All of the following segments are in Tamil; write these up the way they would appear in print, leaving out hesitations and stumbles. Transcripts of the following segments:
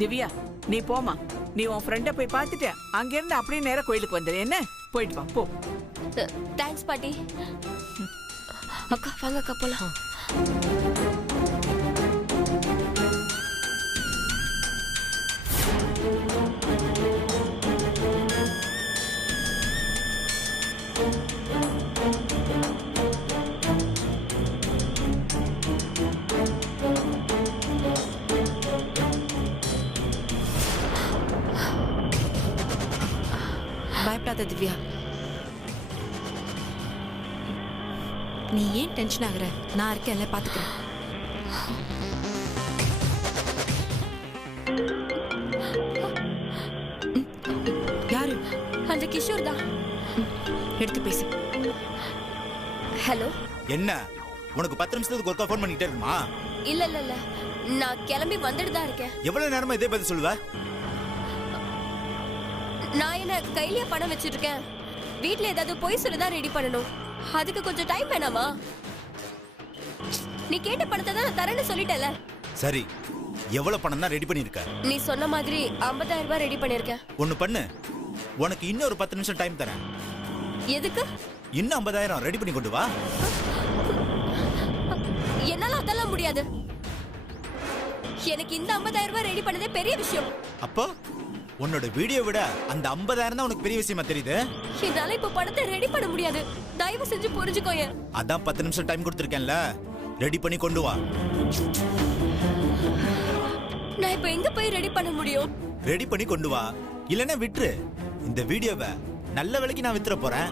திவ்யா நீ போமா, நீ உன் ஃப்ரெண்ட போய் பார்த்துட்டு அங்கிருந்து அப்படியே நேரா கோயிலுக்கு வந்துடு. என்ன, போயிட்டு வா போ. தேங்க்ஸ் பாட்டி. அக்கா வாங்க அக்கா போலாம். பயப்படாத திவ்யா. நீ ஏன் டென்ஷன் ஆகுற? நான் இருக்கேன்ல, பாத்துக்கிறேன். யாரு? அந்த கிஷோர் தான். எடுத்து பேசு. ஹலோ. என்ன உனக்கு 10 நிமிஷத்துக்கு ஒருக்கா ஃபோன் பண்ணிட்டே இருக்குமா? இல்ல இல்ல இல்ல, நான் கிளம்பி வந்துட்டு தான் இருக்கேன். எவ்வளவு நேரமா இதே பதில் சொல்லுவ? நான் என்ன கையிலேயே பணம் வச்சிட்டு இருக்கேன். வீட்ல ஏதாவது போய் சொல்லிதான் ரெடி பண்ணணும். அதுக்கு கொஞ்சம் டைம் வேணாமா? நீ கேட்ட பணத்தை தான் நான் தரேன்னு சொல்லிட்டேல. சரி, எவ்வளவு பணம் தான் ரெடி பண்ணிருக்க? நீ சொன்ன மாதிரி 50,000 ரூபாய் ரெடி பண்ணிருக்கேன். ஒண்ணு பண்ணு, உனக்கு இன்னும் ஒரு 10 நிமிஷம் டைம் தரேன். எதுக்கு? இன்னும் 50,000 ரெடி பண்ணி கொண்டு வா. என்னால அதெல்லாம் முடியாது. எனக்கு இந்த 50,000 ரூபாய் ரெடி பண்ணதே பெரிய விஷயம். அப்போ உன்னோட வீடியோ விட அந்த 50,000 தான் உனக்கு பெரிய விஷயமா தெரியுது? என்னால இப்ப பணத்தை ரெடி பண்ண முடியாது. தயவு செஞ்சு புரிஞ்சுக்கோங்க. அதான் 10 நிமிஷம் டைம் கொடுத்திருக்கேன்ல, ரெடி பண்ணி கொண்டு வா. நான் இப்ப எங்க போய் ரெடி பண்ண முடியும்? ரெடி பண்ணி கொண்டு வா, இல்லன்னா விட்டுரு. இந்த வீடியோவை நல்ல விலைக்கு நான் வித்துற போறேன்.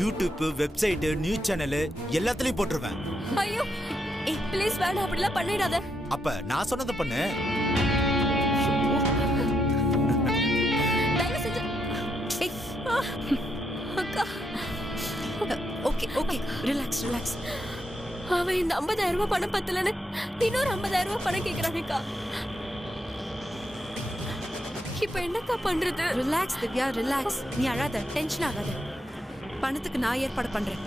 யூடியூப், வெப்சைட், நியூஸ் சேனல் எல்லாத்துலயும் போட்டுருவேன். ஐயோ ப்ளீஸ் வேணாம், அப்படிலாம் பண்ணிடாத. அப்ப நான் சொன்னதை பண்ணு. தயவு செஞ்சு. அக்கா ஓகே ஓகே, ரிலாக்ஸ் ரிலாக்ஸ். அவன் இந்த 50,000 ரூபாய் பணம் பத்தலன்னு இன்னொரு 50,000 ரூபாய் பணம் கேக்குறாங்கக்கா. இப்ப என்னக்கா பண்றது? Relax Divya, relax. நீ அழாத, டென்ஷன் ஆகாத. பணத்துக்கு நான் ஏற்பாடு பண்றேன்.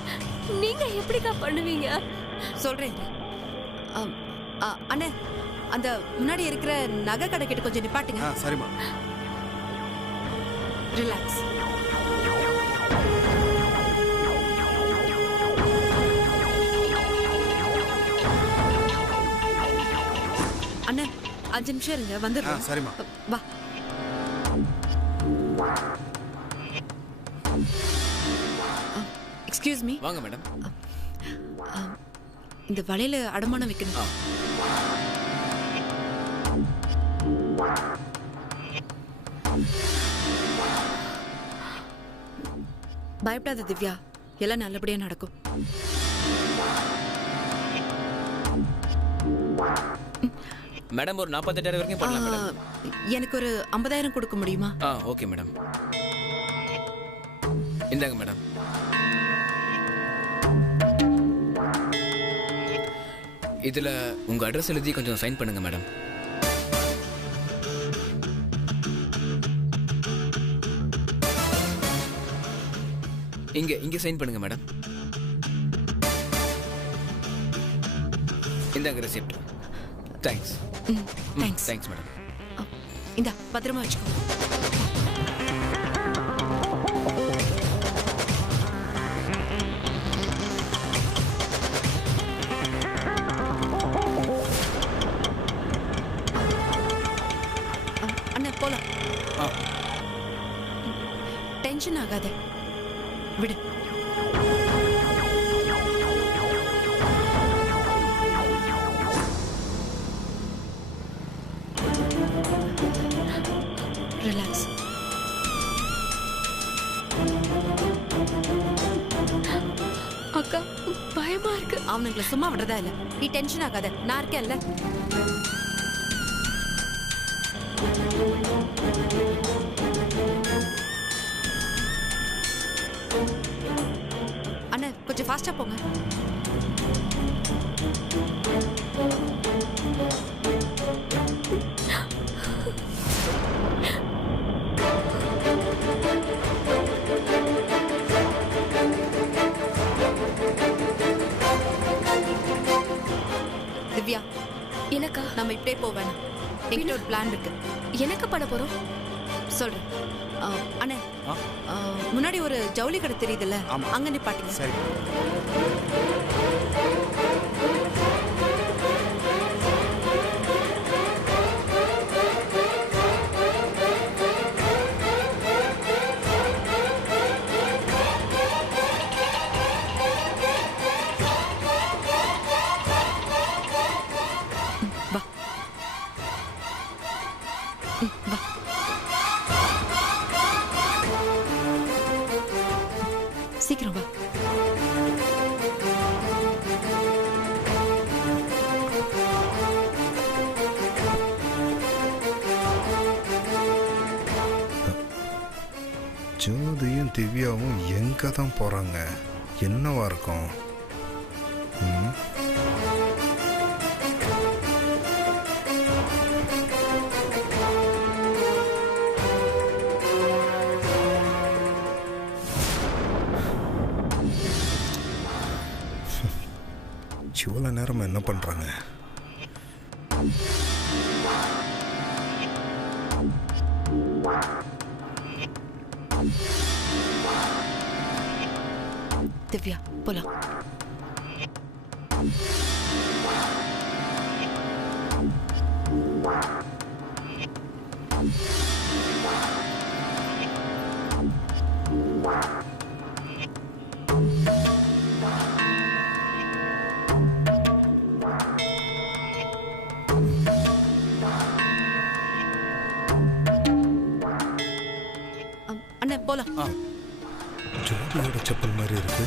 நீங்க எப்படிக்கா பண்ணுவீங்க? சொல்றேன். அண்ணே, அந்த முன்னாடி இருக்கிற நகை கடை கிட்ட கொஞ்சம் நிப்பாட்டுங்க. சரிம்மா. ரிலாக்ஸ். அண்ணே 5 நிமிஷம் இருங்க, வந்துடுறேன். சரிம்மா. வா. Excuse me. வாங்க மேடம். இந்த வலையில அடமானம் வைக்கணும். பயப்படாத திவ்யா, எல்லாம் நல்லபடியா நடக்கும். மேடம் ஒரு 48,000 வரைக்கும் பண்ணலாம் மேடம். எனக்கு ஒரு 50,000 கொடுக்க முடியுமா? Okay madam. இந்தாங்க மேடம். இதுல உங்க அட்ரஸ் எழுதி கொஞ்சம் சைன் பண்ணுங்க மேடம். இங்க சைன் பண்ணுங்க மேடம். இந்தாங்க ரெசிப்ட். தேங்க்ஸ். Thanks madam. இந்தா பத்திரமா வச்சுக்கோ. அண்ணா போலாம். டென்ஷன் ஆகாத, விடு. ரிலாக்ஸ். அக்கா பயமா இருக்கு. அவனுங்களை சும்மா விடுறதா இல்ல. நீ டென்ஷன் ஆகாத, நான் இருக்கேன்ல. அண்ணா கொஞ்சம் ஃபாஸ்டா போங்க. திவ்யா, எனக்கா? நம்ம இப்படியே போவேன். என்கிட்ட ஒரு பிளான் இருக்கு. எனக்கு பண்ண போறோம் சொல்றேன். அண்ணே, முன்னாடி ஒரு ஜவுளி கடை தெரியுதுல்ல, ஆமா. அங்க நிப்பாட்டுங்க. சரி. வா. வா. சீக்கிரம் வா. ஜோதியும் திவ்யாவும் எங்கே தான் போகிறாங்க? என்னவா இருக்கும்? இவ்வளோ நேரம் என்ன பண்ணுறாங்க? திவ்யா, போலாம். அண்ணே, போலாம். ஜோதியோட செப்பல் மாதிரி இருக்கு.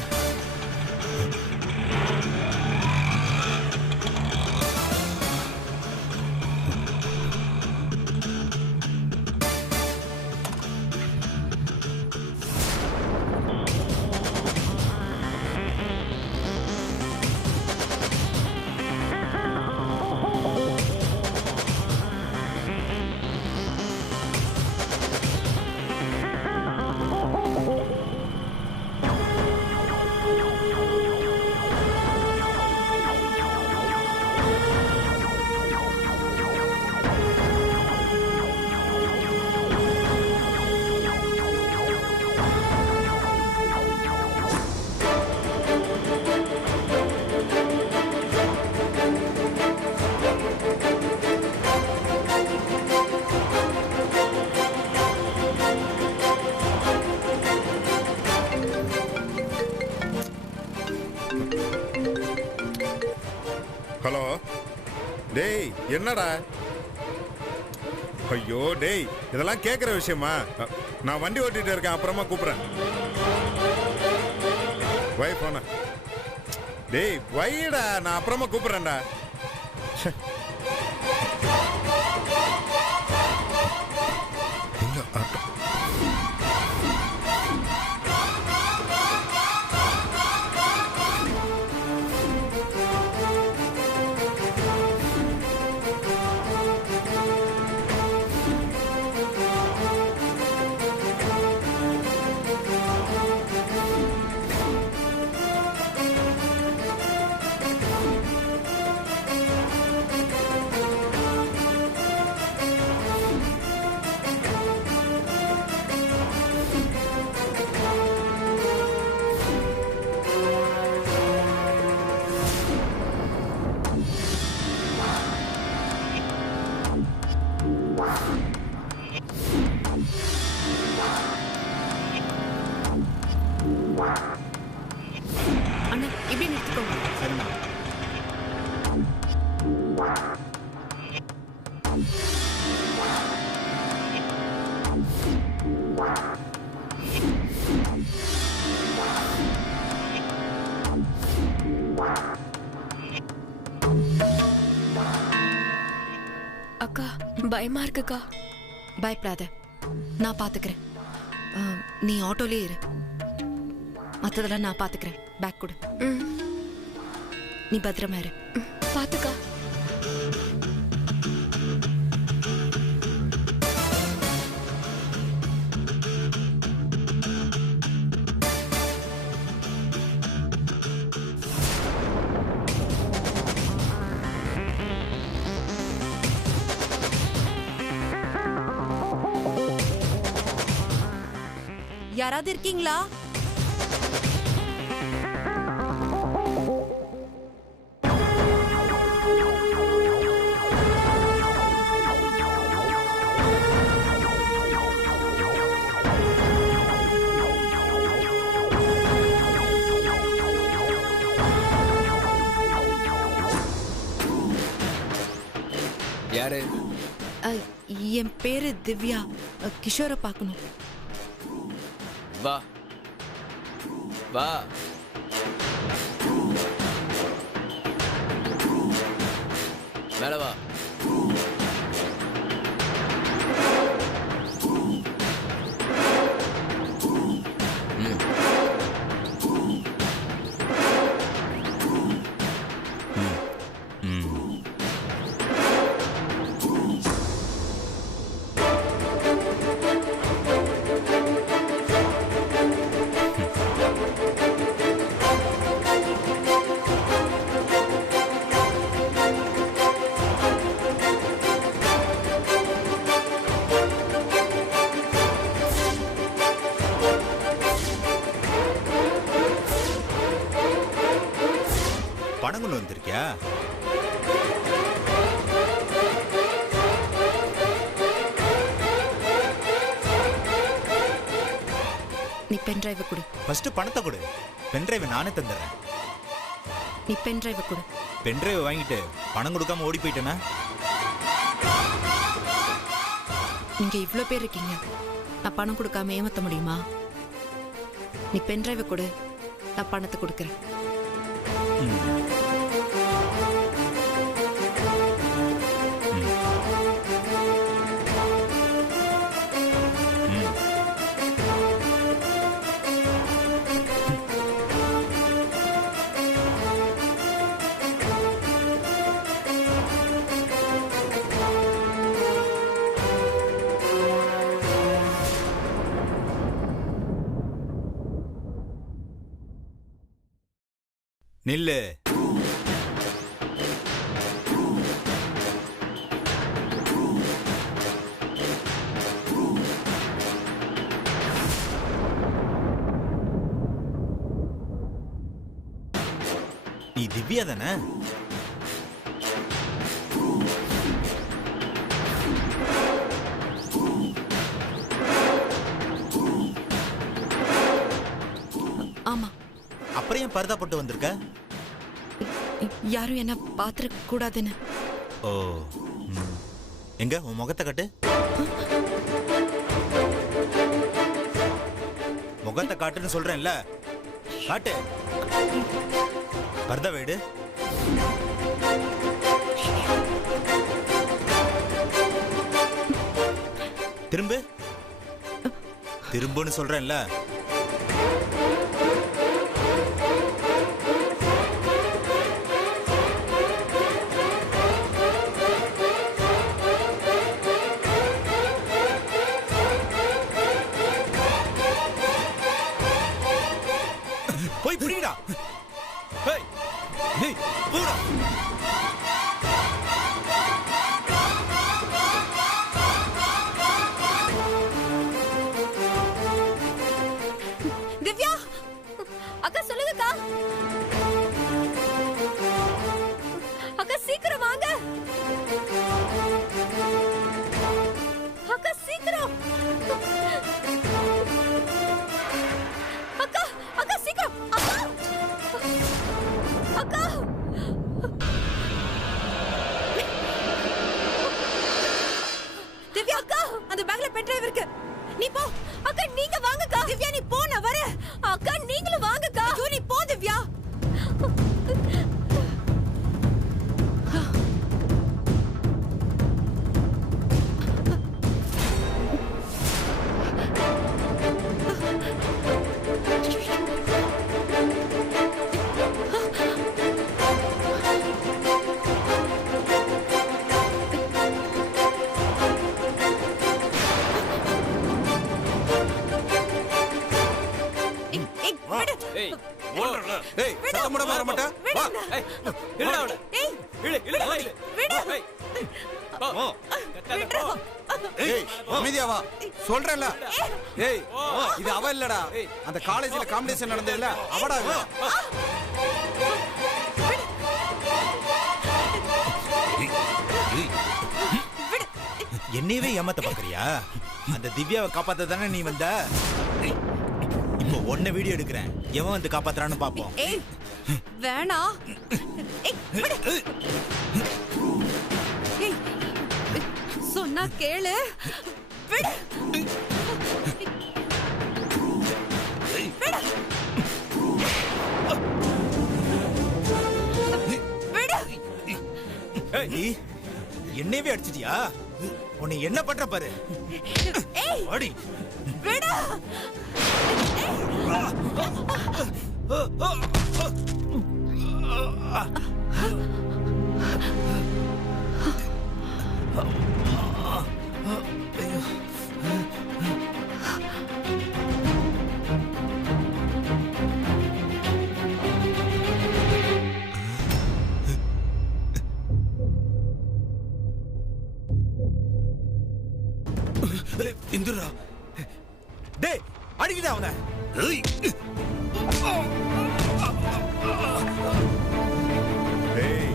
ஹலோ டேய், என்னடா? ஐயோ டேய், இதெல்லாம் கேட்குற விஷயமா? நான் வண்டி ஓட்டிட்டு இருக்கேன், அப்புறமா கூப்பிட்றேன். வை போன. டேய் வைடா, நான் அப்புறமா கூப்பிட்றேன்டா. எங்க ஆட்டோ? அண்ணா, இப்படி நிறுத்திக்கோங்க. சரிம்மா. அக்கா, பயமா இருக்குக்கா. பயப்படாத, நான் பாத்துக்கிறேன். நீ ஆட்டோலயே இரு, மத்ததெல்லாம் நான் பாத்துக்கிறேன். பேக் கொடு. நீ பத்திரமா இரு. பாத்துக்கா. யாராவது இருக்கீங்களா? யாரு? என் பேரு திவ்யா. கிஷோரை பார்க்கணும். வா வா. மேல வா. பணம் கொண்டு வந்திருக்கியா? நீ பென் டிரைவ கொடு. ஃபர்ஸ்ட் பணத்தை கொடு. பென் டிரைவ் நானே தந்துடுறேன். நீ பென் டிரைவ கொடு. பென் டிரைவ் வாங்கிட்டு பணம் கொடுக்காம ஓடி போயிட்டேனா? நீங்க இவ்ளோ பேர் இருக்கீங்க, நான் பணம் கொடுக்காம ஏமாத்த முடியுமா? நீ பென் டிரைவ கொடு, நான் பணத்தை கொடுக்கறேன். நில்லு. நீ திவ்யா தானே? ஆமா. அப்புறம் ஏன் பர்தா போட்டு வந்திருக்க? யாரும் என்ன பாத்திர கூடாதுன்னு. ஓ, எங்க உன் முகத்தை காட்டு. முகத்தை காட்டுன்னு சொல்றேன்ல, காட்டு. பர்தா வேடு. திரும்பு. திரும்புன்னு சொல்றேன்ல. போய் பிடிடா. ஏய் ஏய் போடா. திவ்யா, அக்கா சொல்லுங்கக்கா. அக்கா சீக்கிரம் வாங்க. அக்கா சீக்கிரம். அக்கா அக்கா சீக்கிரம். அக்கா அக்கா. திவ்யா, அக்கா அந்த பேக்ல பென் டிரைவ் இருக்கு. நீ போ. அக்கா நீங்க வாங்கக்கா. திவ்யா நீ போ, நான் வரேன். அக்கா நீங்களும் வாங்கக்கா. ஐயோ நீ போ திவ்யா. ஏய் ஓடுறல. ஏய் சத்தம் போடாம வர மாட்டே. வா. ஏய் இழுடா அவளை. ஏய் இழு இழு. ஏய் ஏய் அமைதியா வா சொல்றேன்ல. ஏய் இது அவ இல்லடா, அந்த காலேஜ்ல காம்படிஷன் நடந்ததுல அவடா இவ. என்னையவே ஏமாத்த பாக்குறியா? அந்த திவ்யாவை காப்பாத்த தானே நீ வந்த. இப்போ ஒன்ன வீடியோ எடுக்கிறேன், எவன் வந்து காப்பாத்துறான்னு பாப்போம். ஏய் வேணா. ஏய் சொன்னா கேளு. விடு. என்னையவே அடிச்சிட்டியா? உன்னை என்ன பண்ற பாரு. அடி. விடு. இந்துரா டேய் அடிக்குதா அவனை. டேய்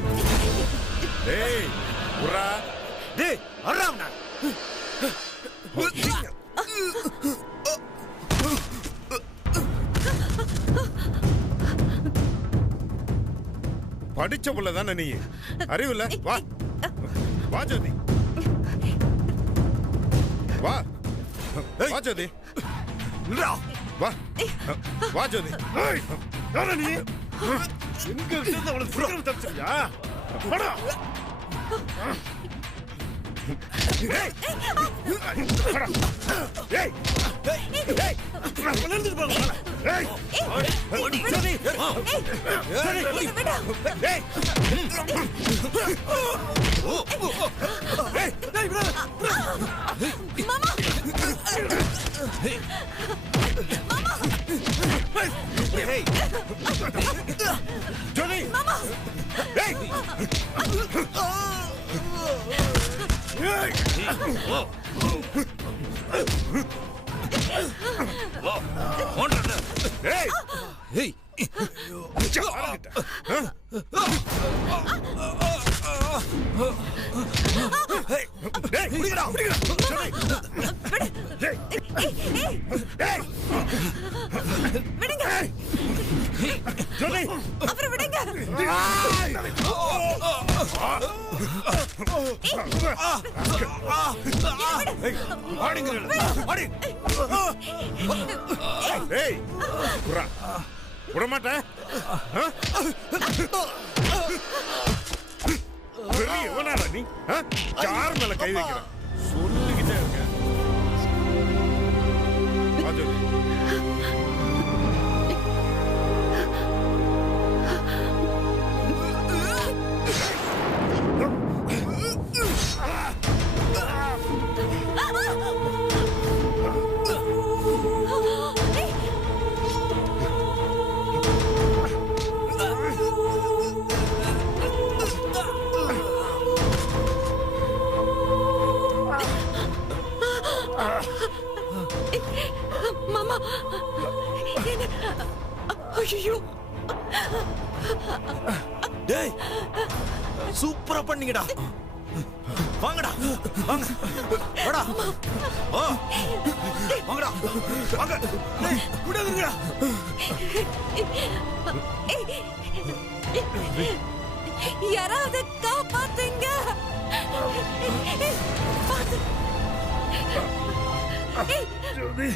டேய் உரா டேய் அறா அவனை. படிச்ச புள்ள தானே நீ, அறிவில்ல? வா வா ஜோதி, வா வா ஜோதி, வா வா ஜோதி. யாரா நீ? எங்க இருந்து அவளை சீக்கிரம் தப்பிச்சியா? வாடா. ஏய் வாடா. ஏய் ஏய் நான் வளர்ந்து போறேன். ஏய் ஓடி ஜோதி. ஏய் ஓடி விடு. ஏய் ஏய் டேய் விடு. மாமா ஏய் ஜோதி. மாமா ஏய் அப்புறம் விடுங்க. விடமாட்டேன். எவனாடா நீ? யார் மேல கை வைக்கிற? சொல்லிக்கிட்டே இருக்க. மாமா ஐயோ டேய் சூப்பரா பண்ணீங்கடா. வாங்கடா வாங்க வாடா. ஓ வாங்கடா வாங்க. டேய் விடாதீங்கடா. யாராவது காப்பாத்துங்க. ஜோதி